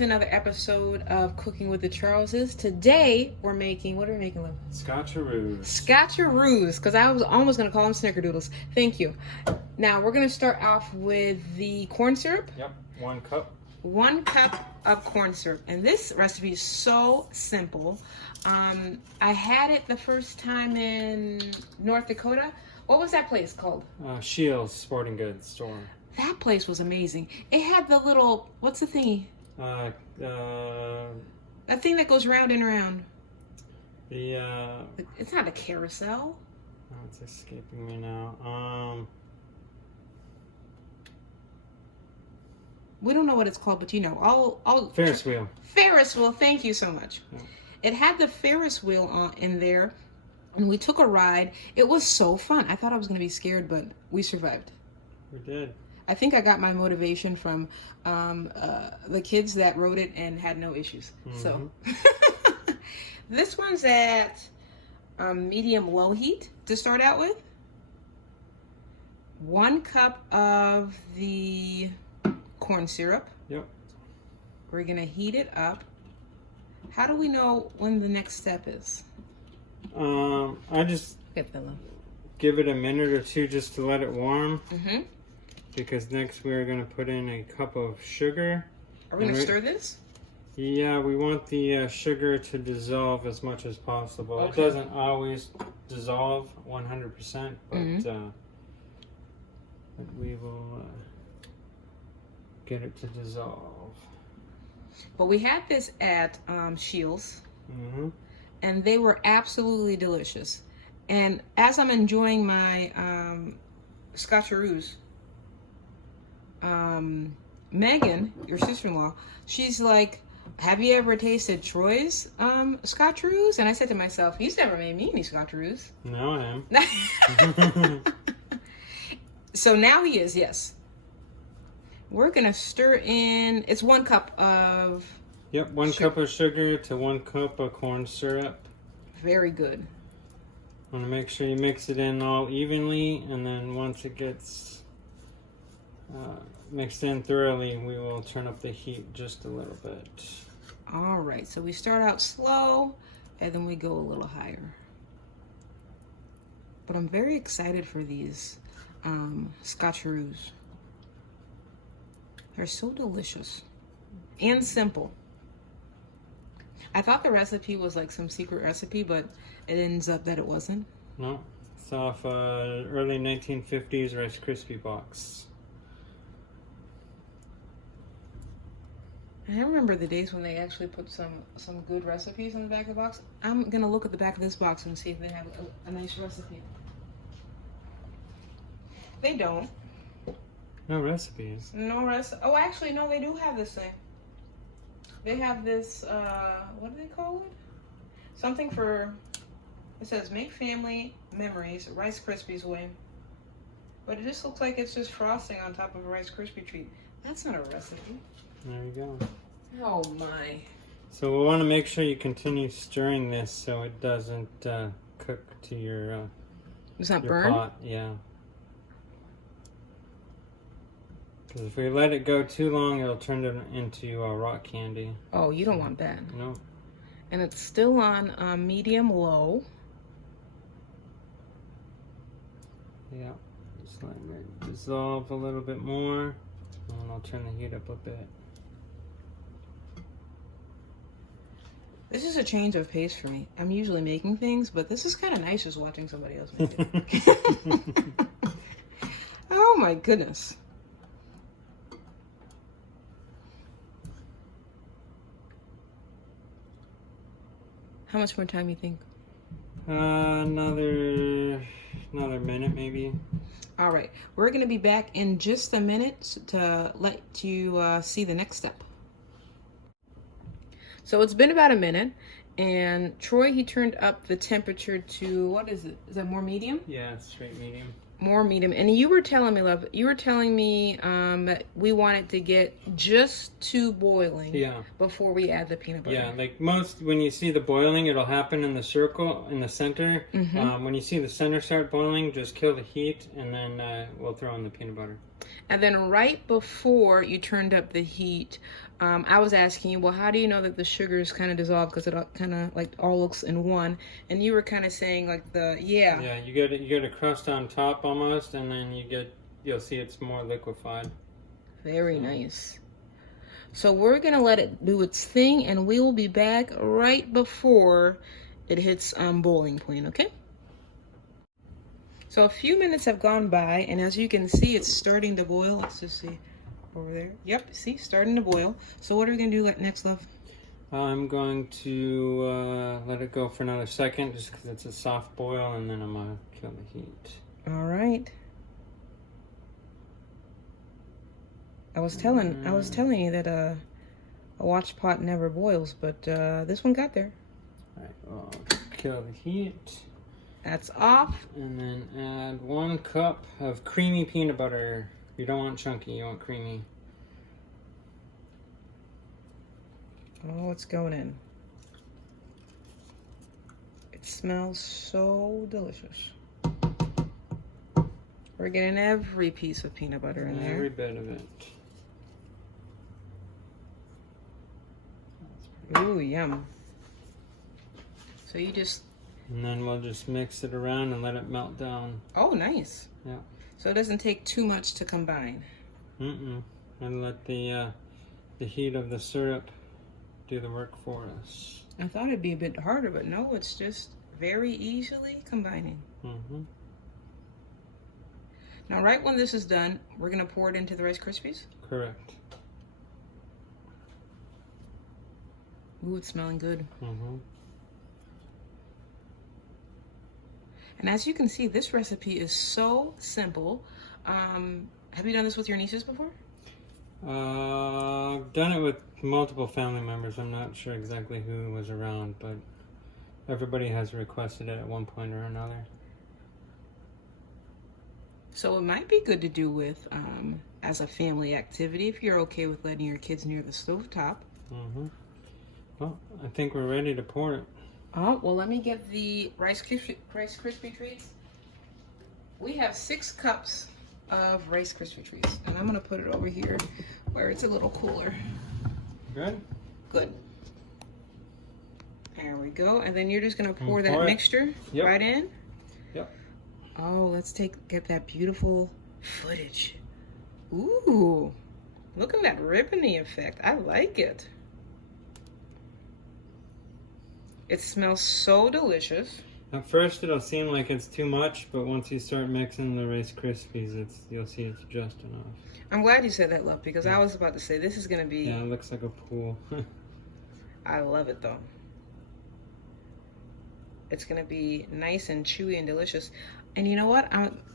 to another episode of Cooking with the Charleses. Today, we're making, what are we making, Liv? Scotcheroos. Scotcheroos, because I was almost going to call them snickerdoodles. Thank you. Now, we're going to start off with the corn syrup. Yep, 1 cup. 1 cup of corn syrup. And this recipe is so simple. I had it the first time in North Dakota. What was that place called? Shields Sporting Goods store. That place was amazing. It had the little, what's the thingy? That thing that goes round and round. It's not a carousel. Oh, it's escaping me now. We don't know what it's called, but you know, I'll Ferris wheel. Ferris wheel. Thank you so much. Yeah. It had the Ferris wheel in there, and we took a ride. It was so fun. I thought I was going to be scared, but we survived. We did. I think I got my motivation from the kids that rode it and had no issues. Mm-hmm. So this one's at medium-low heat to start out with. 1 cup of the corn syrup. Yep. We're going to heat it up. How do we know when the next step is? I just give it a minute or two just to let it warm. Mm-hmm. Because next we're going to put in a cup of sugar. Are we going to stir this? Yeah, we want the sugar to dissolve as much as possible. Okay. It doesn't always dissolve 100%, but, mm-hmm. But we will get it to dissolve. But we had this at Shields, mm-hmm. and they were absolutely delicious. And as I'm enjoying my Scotcheroos, Megan, your sister-in-law, she's like, have you ever tasted Troy's Scotcheroos? And I said to myself, he's never made me any Scotcheroos. No, I am. So now he is, yes. We're going to stir in, it's 1 cup of... Yep, 1 cup of sugar to 1 cup of corn syrup. Very good. Want to make sure you mix it in all evenly, and then once it gets mixed in thoroughly, we will turn up the heat just a little bit. All right, so we start out slow, and then we go a little higher. But I'm very excited for these Scotcheroos. They're so delicious and simple. I thought the recipe was like some secret recipe, but it ends up that it wasn't. No, it's off early 1950s Rice Krispie box. I remember the days when they actually put some good recipes in the back of the box. I'm gonna look at the back of this box and see if they have a nice recipe. They don't. No recipes. No recipe. Oh, actually, no, they do have this thing. They have this, what do they call it? Something for, it says, make family memories, Rice Krispies way. But it just looks like it's just frosting on top of a Rice Krispie treat. That's not a recipe. There you go. Oh, my. So we want to make sure you continue stirring this so it doesn't cook to your, it's not burned? pot. Yeah. Because if we let it go too long, it'll turn it into rock candy. Oh, you don't want that. No. And it's still on medium-low. Yeah. Just let it dissolve a little bit more. And I'll turn the heat up a bit. This is a change of pace for me. I'm usually making things, but this is kind of nice just watching somebody else make it. Oh my goodness. How much more time you think? Another minute maybe. All right, we're going to be back in just a minute to let you see the next step. So it's been about a minute, and Troy, he turned up the temperature to, what is it? Is that more medium? Yeah, straight medium. More medium. And you were telling me, love, you were telling me that we wanted to get just to boiling before we add the peanut butter. Yeah, like most, when you see the boiling, it'll happen in the circle, in the center. Mm-hmm. When you see the center start boiling, just kill the heat, and then we'll throw in the peanut butter. And then right before you turned up the heat, I was asking you, well, how do you know that the sugar is kind of dissolved, because it kind of like all looks in one, and you were kind of saying like Yeah, you get a crust on top almost, and then you'll see it's more liquefied. Very nice. So we're gonna let it do its thing, and we will be back right before it hits boiling point, okay? So a few minutes have gone by, and as you can see, it's starting to boil. Let's just see over there. Yep, see, starting to boil. So what are we gonna do next, love? I'm going to let it go for another second, just because it's a soft boil, and then I'm gonna kill the heat. All right. I was telling you that a watch pot never boils, but this one got there. All right, well, kill the heat. That's off. And then add 1 cup of creamy peanut butter. You don't want chunky, you want creamy. Oh, it's going in. It smells so delicious. We're getting every piece of peanut butter in there. Every bit of it. Ooh, yum. So you just... And then we'll just mix it around and let it melt down. Oh, nice. Yeah. So it doesn't take too much to combine. And let the heat of the syrup do the work for us. I thought it'd be a bit harder, but no, it's just very easily combining. Now, right when this is done, we're gonna pour it into the Rice Krispies? Correct. Ooh, it's smelling good. And as you can see, this recipe is so simple. Have you done this with your nieces before? I've done it with multiple family members. I'm not sure exactly who was around, but everybody has requested it at one point or another. So it might be good to do with as a family activity if you're okay with letting your kids near the stovetop. Well, I think we're ready to pour it. Oh, well, let me get the Rice Krispie treats. We have 6 cups of Rice Krispie treats, and I'm gonna put it over here where it's a little cooler. Good? Good. There we go. And then you're just gonna pour that mixture right in? Yep. Oh, let's get that beautiful footage. Ooh, look at that ribbony effect. I like it. It smells so delicious. At first it'll seem like it's too much, but once you start mixing the Rice Krispies, you'll see it's just enough. I'm glad you said that, love, because I was about to say this is gonna be... Yeah, it looks like a pool. I love it though. It's gonna be nice and chewy and delicious. And you know what?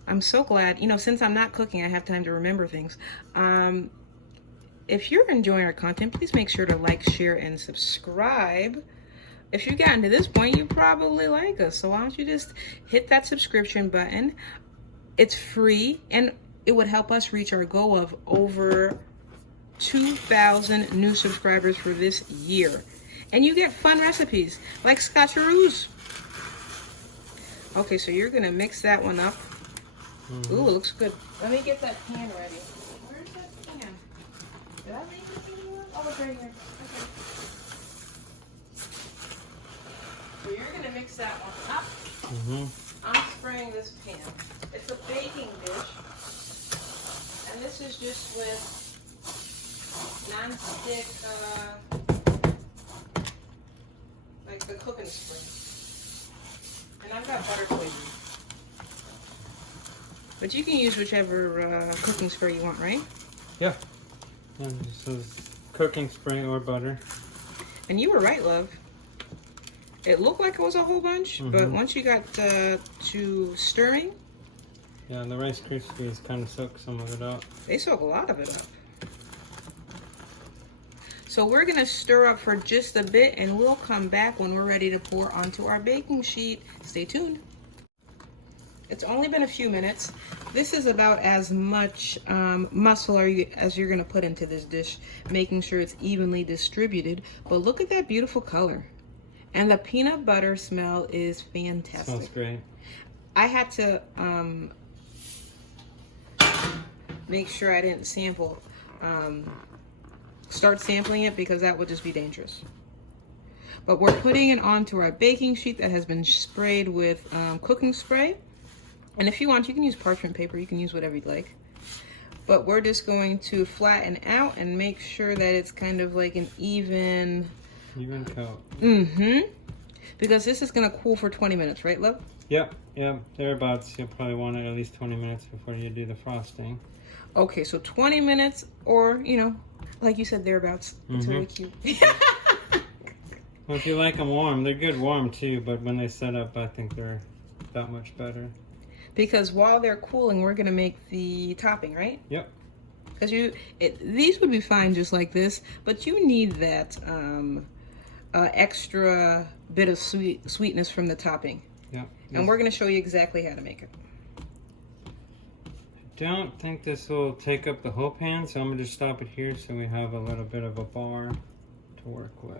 I'm so glad, you know, since I'm not cooking, I have time to remember things. If you're enjoying our content, please make sure to like, share, and subscribe. If you've gotten to this point, you probably like us. So why don't you just hit that subscription button? It's free, and it would help us reach our goal of over 2,000 new subscribers for this year. And you get fun recipes like Scotcheroos. Okay, so you're gonna mix that one up. Ooh, it looks good. Let me get that pan ready. Where's that pan? Did I leave it anywhere? Oh, it's right here. Okay. So you're gonna mix that one up. I'm spraying this pan. It's a baking dish, and this is just with non-stick, like the cooking spray. And I've got butter flavoring. But you can use whichever cooking spray you want, right? Yeah. And this is cooking spray or butter. And you were right, love. It looked like it was a whole bunch, but once you got to stirring... Yeah, the Rice Krispies kind of soak some of it up. They soak a lot of it up. So we're going to stir up for just a bit, and we'll come back when we're ready to pour onto our baking sheet. Stay tuned. It's only been a few minutes. This is about as much muscle as you're going to put into this dish, making sure it's evenly distributed. But look at that beautiful color. And the peanut butter smell is fantastic. Smells great. I had to make sure I didn't sample start sampling it because that would just be dangerous. But we're putting it onto our baking sheet that has been sprayed with cooking spray. And if you want, you can use parchment paper. You can use whatever you'd like. But we're just going to flatten out and make sure that it's kind of like an even coat. Because this is going to cool for 20 minutes, right, love? Yep, thereabouts. You'll probably want it at least 20 minutes before you do the frosting. Okay, so 20 minutes or, you know, like you said, thereabouts. It's really cute. Well, if you like them warm, they're good warm too, but when they set up, I think they're that much better. Because while they're cooling, we're going to make the topping, right? Yep. Because these would be fine just like this, but you need that extra bit of sweetness from the topping. Yep. And we're going to show you exactly how to make it. I don't think this will take up the whole pan, so I'm going to just stop it here so we have a little bit of a bar to work with.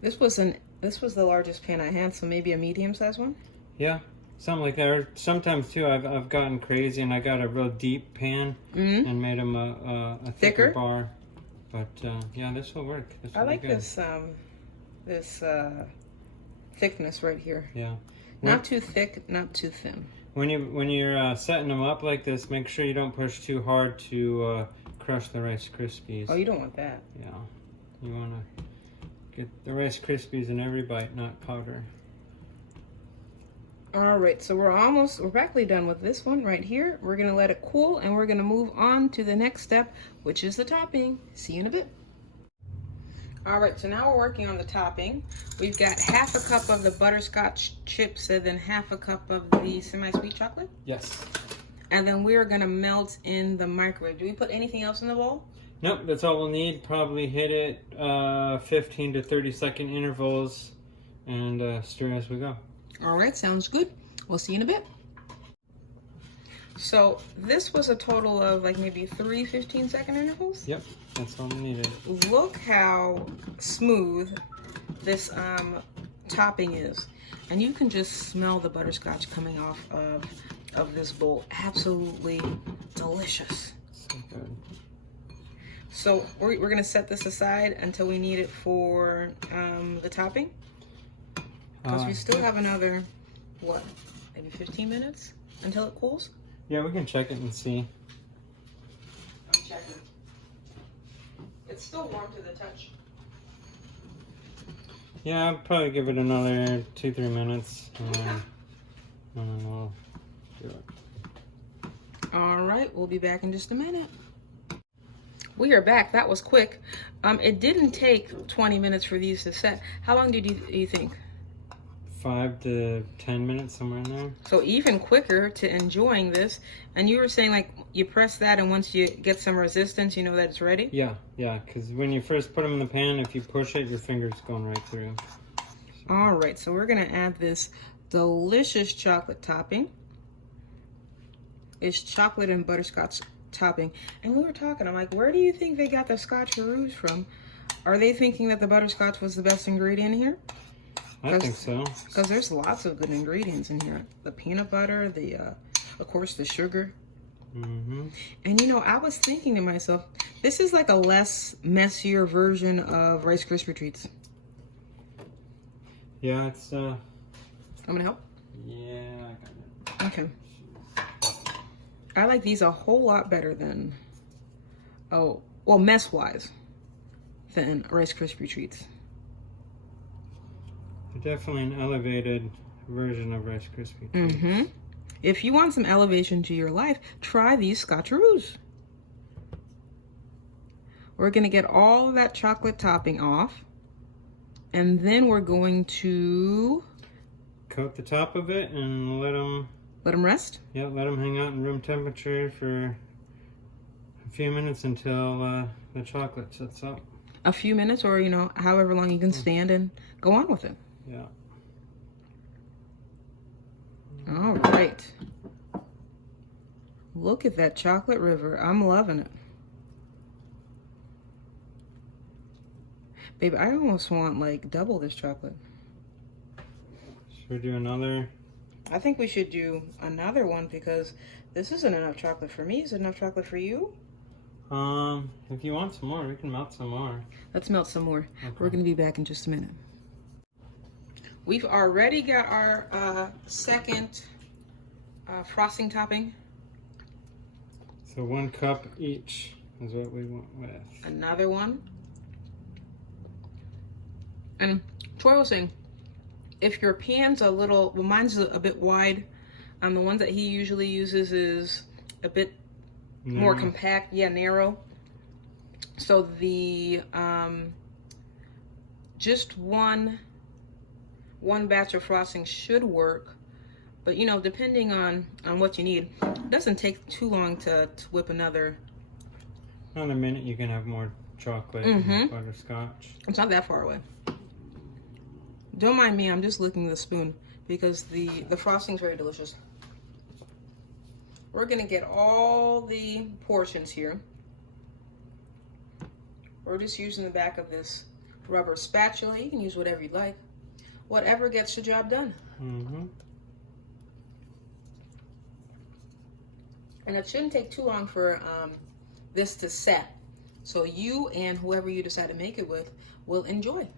This was the largest pan I had, so maybe a medium-sized one? Yeah, something like that. Or sometimes too, I've gotten crazy and I got a real deep pan and made them a thicker bar. But yeah, this will work. I like this thickness right here. Yeah. Not too thick, not too thin. When you're setting them up like this, make sure you don't push too hard to crush the Rice Krispies. Oh, you don't want that. Yeah, you want to get the Rice Krispies in every bite, not powder. All right, so we're practically done with this one right here. We're gonna let it cool and we're gonna move on to the next step, which is the topping. See you in a bit. All right, so now we're working on the topping. We've got half a cup of the butterscotch chips and then half a cup of the semi-sweet chocolate. Yes. And then we're gonna melt in the microwave. Do we put anything else in the bowl? Nope, that's all we'll need. Probably hit it 15 to 30 second intervals and stir as we go. All right, sounds good. We'll see you in a bit. So this was a total of like maybe 3 15-second intervals? Yep, that's all we needed. Look how smooth this topping is. And you can just smell the butterscotch coming off of this bowl. Absolutely delicious. So good. So we're gonna set this aside until we need it for the topping. Because we still have another, what, maybe 15 minutes until it cools? Yeah, we can check it and see. I'm checking. It's still warm to the touch. Yeah, I'll probably give it another 2-3 minutes and then we'll do it. All right, we'll be back in just a minute. We are back. That was quick. It didn't take 20 minutes for these to set. How long did you think? 5 to 10 minutes, somewhere in there. So even quicker to enjoying this. And you were saying like you press that and once you get some resistance, you know that it's ready? Yeah, because when you first put them in the pan, if you push it, your finger's going right through. So. All right, so we're gonna add this delicious chocolate topping. It's chocolate and butterscotch topping. And we were talking, I'm like, where do you think they got the Scotcheroos from? Are they thinking that the butterscotch was the best ingredient here? I think so. Because there's lots of good ingredients in here. The peanut butter, of course, the sugar. And you know, I was thinking to myself, this is like a less messier version of Rice Krispie treats. Yeah, it's I'm gonna help? Yeah, I got it. Okay. I like these a whole lot better than, mess-wise, than Rice Krispie treats. They're definitely an elevated version of Rice Krispie treats. If you want some elevation to your life, try these Scotcheroos. We're gonna get all of that chocolate topping off, and then we're going to coat the top of it and let them rest. Yeah, let them hang out in room temperature for a few minutes until the chocolate sets up. A few minutes, or you know, however long you can stand and go on with it. Yeah. All right. Look at that chocolate river. I'm loving it. Baby, I almost want like double this chocolate. Should we do another? I think we should do another one because this isn't enough chocolate for me. Is it enough chocolate for you? If you want some more, we can melt some more. Let's melt some more. Okay. We're gonna be back in just a minute. We've already got our second frosting topping. So 1 cup each is what we went with. Another one. And Troy was saying, if your pan's a little, well, mine's a bit wide. The ones that he usually uses is a bit more compact, narrow. So the just one batch of frosting should work, but you know, depending on what you need, it doesn't take too long to whip another. In a minute, you can have more chocolate and butterscotch. It's not that far away. Don't mind me, I'm just licking the spoon because the frosting's very delicious. We're gonna get all the portions here. We're just using the back of this rubber spatula. You can use whatever you like. Whatever gets the job done. And it shouldn't take too long for this to set. So you and whoever you decide to make it with will enjoy.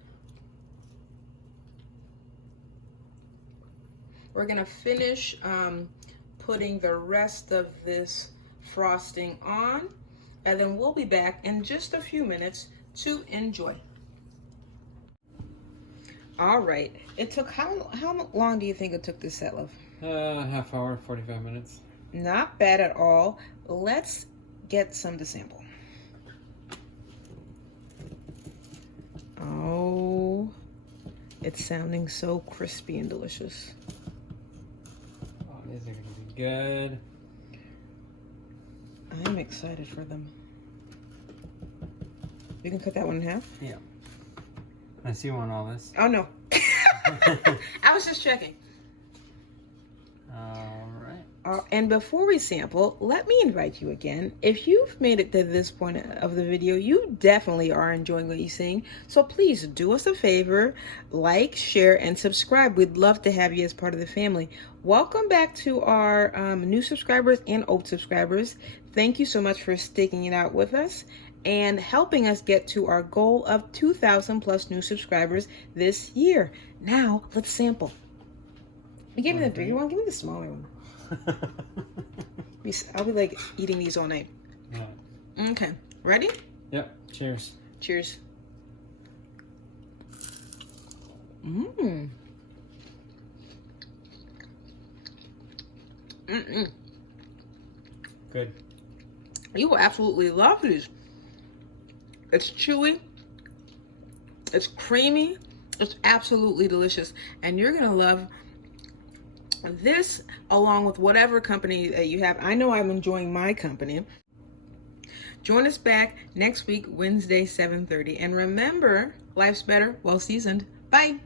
We're gonna finish putting the rest of this frosting on, and then we'll be back in just a few minutes to enjoy. All right, it took, how long do you think it took to set, love? Half hour, 45 minutes. Not bad at all. Let's get some to sample. Oh, it's sounding so crispy and delicious. Oh, these are gonna be good. I'm excited for them. You can cut that one in half? Yeah. I see you want all this. Oh, no. I was just checking. All right. And before we sample, let me invite you again. If you've made it to this point of the video, you definitely are enjoying what you're seeing. So please do us a favor, like, share, and subscribe. We'd love to have you as part of the family. Welcome back to our new subscribers and old subscribers. Thank you so much for sticking it out with us and helping us get to our goal of 2,000 plus new subscribers this year. Now, let's sample. You gave me the bigger one, give me the smaller one. I'll be like eating these all night. Yeah. Okay, ready? Yep, cheers. Cheers. Mm. Good. You will absolutely love these. It's chewy. It's creamy. It's absolutely delicious. And you're going to love this along with whatever company that you have. I know I'm enjoying my company. Join us back next week, Wednesday, 7:30. And remember, life's better, well seasoned. Bye.